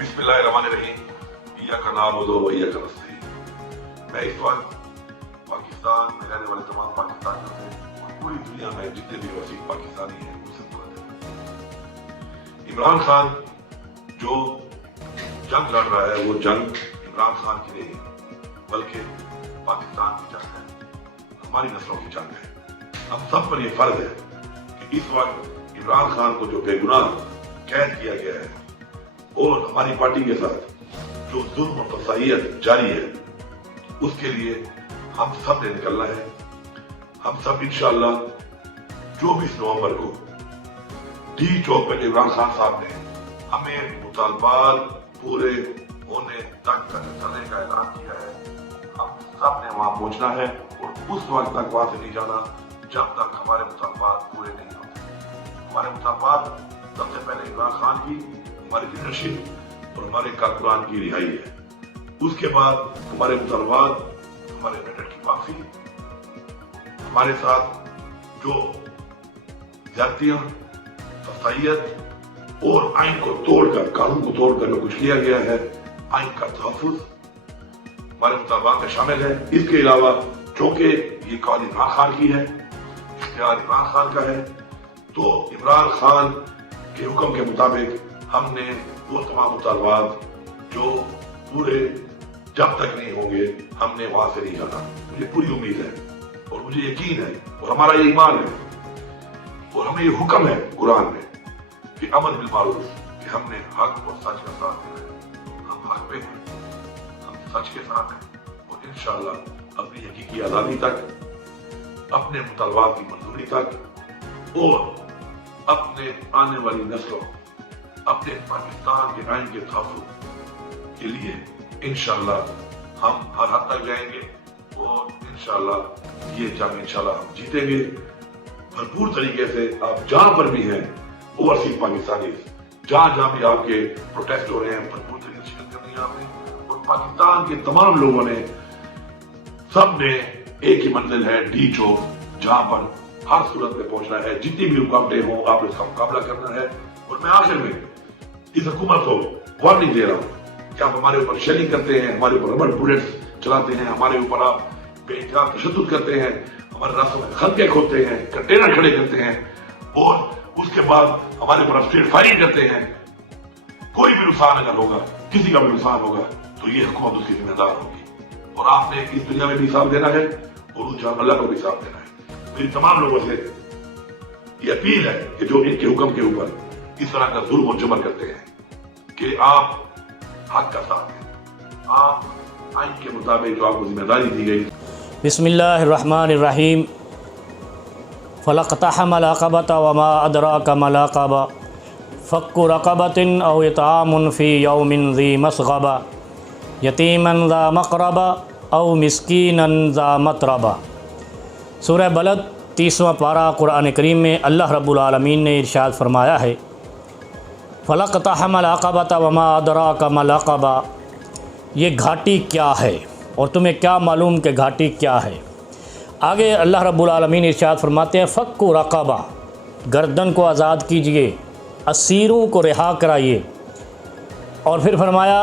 बिस्मिल्लाहिर्रहमानिर्रहीम। इय्याका नअबुदु व इय्याका नस्तईन। मैं इस वक्त पाकिस्तान में रहने वाले तमाम पाकिस्तानियों से और पूरी दुनिया में जितने भी वसीम पाकिस्तानी हैं उनसे बात है। इमरान खान जो जंग लड़ रहा है वो जंग इमरान खान की नहीं बल्कि पाकिस्तान की जंग है, हमारी नस्लों की जंग है। हम सब पर यह फर्ज है कि इस वक्त इमरान खान को जो बेगुनाह कैद किया गया है और हमारी पार्टी के साथ जो जुल्म और तसाहियत जारी है उसके लिए हम सब ने निकलना है। हम सब इंशाअल्लाह 24 नवंबर को डी चौक पर इमरान खान साहब ने हमें मुतालबात पूरे होने तक करने का ऐलान किया है। हम सब ने वहां पहुंचना है और उस वक्त तक वहां से नहीं जाना जब तक हमारे मुतालबात पूरे नहीं होते। हमारे मुतालबात सबसे पहले इमरान खान की, हमारी लीडरशिप और हमारे कारकुनान की रिहाई है। उसके बाद हमारे मुतालबात, हमारे मेडल की वापसी, हमारे साथ जो ज्यादतियां, तसाहियत और आइन को तोड़कर, कानून को तोड़कर जो कुछ किया गया है, आइन का तहफ़्फ़ुज़ हमारे मुतालबात में शामिल है। इसके अलावा चूंकि ये कॉल इमरान खान की है, इख्तियार इमरान खान का है, तो इमरान खान के हुक्म के मुताबिक हमने वो तमाम मुतालबात जो पूरे जब तक नहीं होंगे हमने वहां से नहीं जाना। मुझे पूरी उम्मीद है और मुझे यकीन है और हमारा ये ईमान है और हमें ये हुक्म है कुरान में कि अमर बिल मारूफ, कि हमने हक और सच का साथ देना है। हम हक पे हैं, हम सच के साथ हैं और इंशाअल्लाह अपनी हकीकी आजादी तक, अपने मुतालबात की मंजूरी तक और अपने आने वाली नस्लों, अपने पाकिस्तान के आइन के तहफ़्फ़ुज़ के लिए इंशाअल्लाह हम हर हद तक जाएंगे और इंशाअल्लाह ये जंग इंशाअल्लाह हम जीतेंगे भरपूर तरीके से। आप जहां पर भी हैं ओवरसीज पाकिस्तानी, जहां जहां भी आपके प्रोटेस्ट हो रहे हैं, भरपूर तरीके से शिरकत करनी है आपने। और पाकिस्तान के तमाम लोगों ने, सब ने एक ही मंजिल है डी चौक, जहां पर हर सूरत में पहुंचना है। जितनी भी रुकावटें हों आप इसका मुकाबला करना है। और मैं आखिर में इस हुकूमत को वार्निंग दे रहा हूं कि आप हमारे ऊपर शेलिंग करते हैं, हमारे ऊपर रबड़ बुलेट्स चलाते हैं, हमारे ऊपर आप बेइंतहा तशद्दुद करते हैं, हमारे रास्तों में खलके खोदते हैं, कंटेनर खड़े करते हैं और उसके बाद हमारे ऊपर स्ट्रीट फायरिंग करते हैं। कोई भी नुकसान अगर होगा, किसी का भी नुकसान होगा तो ये हुकूमत उसकी जिम्मेदार होगी और आपने इस दुनिया में भी हिसाब देना है और उस जहां अल्लाह को भी हिसाब देना है। मेरी तमाम लोगों से ये अपील है कि जो इनके हुक्म के ऊपर इस तरह का जुल्म और जबर करते हैं कि आप हक का साथ दें, आप आइन के मुताबिक जो आपको जिम्मेदारी दी गई। बिस्मिल्लाहिर्रहमानिर्रहीम। फलक़तहमल अक़बत वमा अदराक मल अक़बा फ़क्कु रक़बतिन औ इत्आमुन फ़ी यौमिन ज़ी मस्ग़बा यतीमन ज़ा मक़रबा औ मिस्कीनन ज़ा मतरबा। सूरह बलद 30वां पारा कुरान करीम में अल्लाह रब्बुल आलमीन ने इरशाद फरमाया है, फ़लक़तहमल अक़बत वमा अदराक मल अक़बा। ये घाटी क्या है और तुम्हें क्या मालूम कि घाटी क्या है। आगे अल्लाह रब्बुल आलमीन इरशाद फरमाते हैं, फ़क्कु रक़बा, गर्दन को आज़ाद कीजिए, असीरों को रिहा कराइए। और फिर फरमाया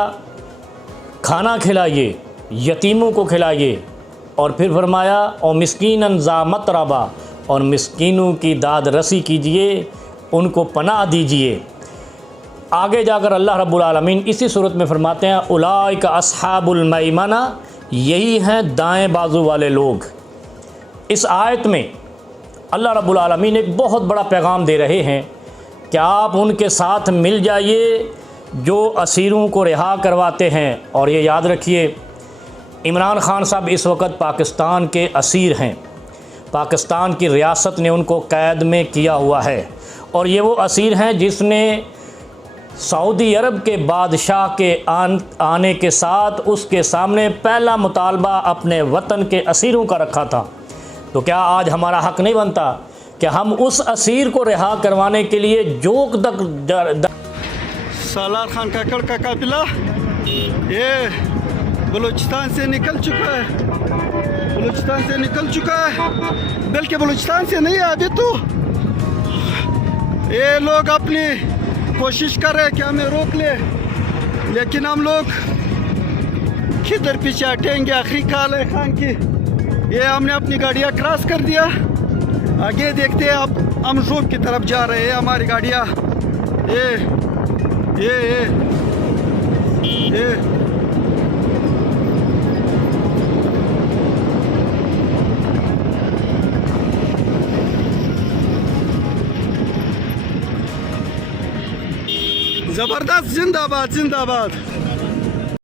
खाना खिलाइए, यतीमों को खिलाइए। और फिर फरमाया और मिस्कीनन ज़ा मतरबा, और मिस्कीनों की दाद रसी कीजिए, उनको पनाह दीजिए। आगे जाकर अल्लाह रब्बुल आलमीन इसी सूरत में फरमाते हैं, उलाइका अस्हाबुल मैमना, यही हैं दाएं बाजू वाले लोग। इस आयत में अल्लाह रब्बुल आलमीन एक बहुत बड़ा पैगाम दे रहे हैं कि आप उनके साथ मिल जाइए जो असीरों को रिहा करवाते हैं। और ये याद रखिए, इमरान खान साहब इस वक्त पाकिस्तान के असीर हैं। पाकिस्तान की रियासत ने उनको कैद में किया हुआ है और ये वो असीर हैं जिसने सऊदी अरब के बादशाह के आने के साथ उसके सामने पहला मुतालबा अपने वतन के असीरों का रखा था। तो क्या आज हमारा हक नहीं बनता कि हम उस असीर को रिहा करवाने के लिए जोक तक सालार खान काकड़ का काफिला ये बलूचिस्तान से निकल चुका है, बलूचिस्तान से निकल चुका है। बल्कि बलूचिस्तान से नहीं है, अभी तो ये लोग अपनी कोशिश कर रहे हैं कि हमें रोक ले, لیکن ہم لوگ کدھر پیچھے ہٹیں گے؟ آخری کال ہے خان کی. یہ ہم نے اپنی گاڑیاں کراس کر دیا. آگے دیکھتے ہیں. اب ہم شوپ کی طرف جا رہے ہیں. ہماری گاڑیاں یہ زبردست. زندہ باد زندہ باد.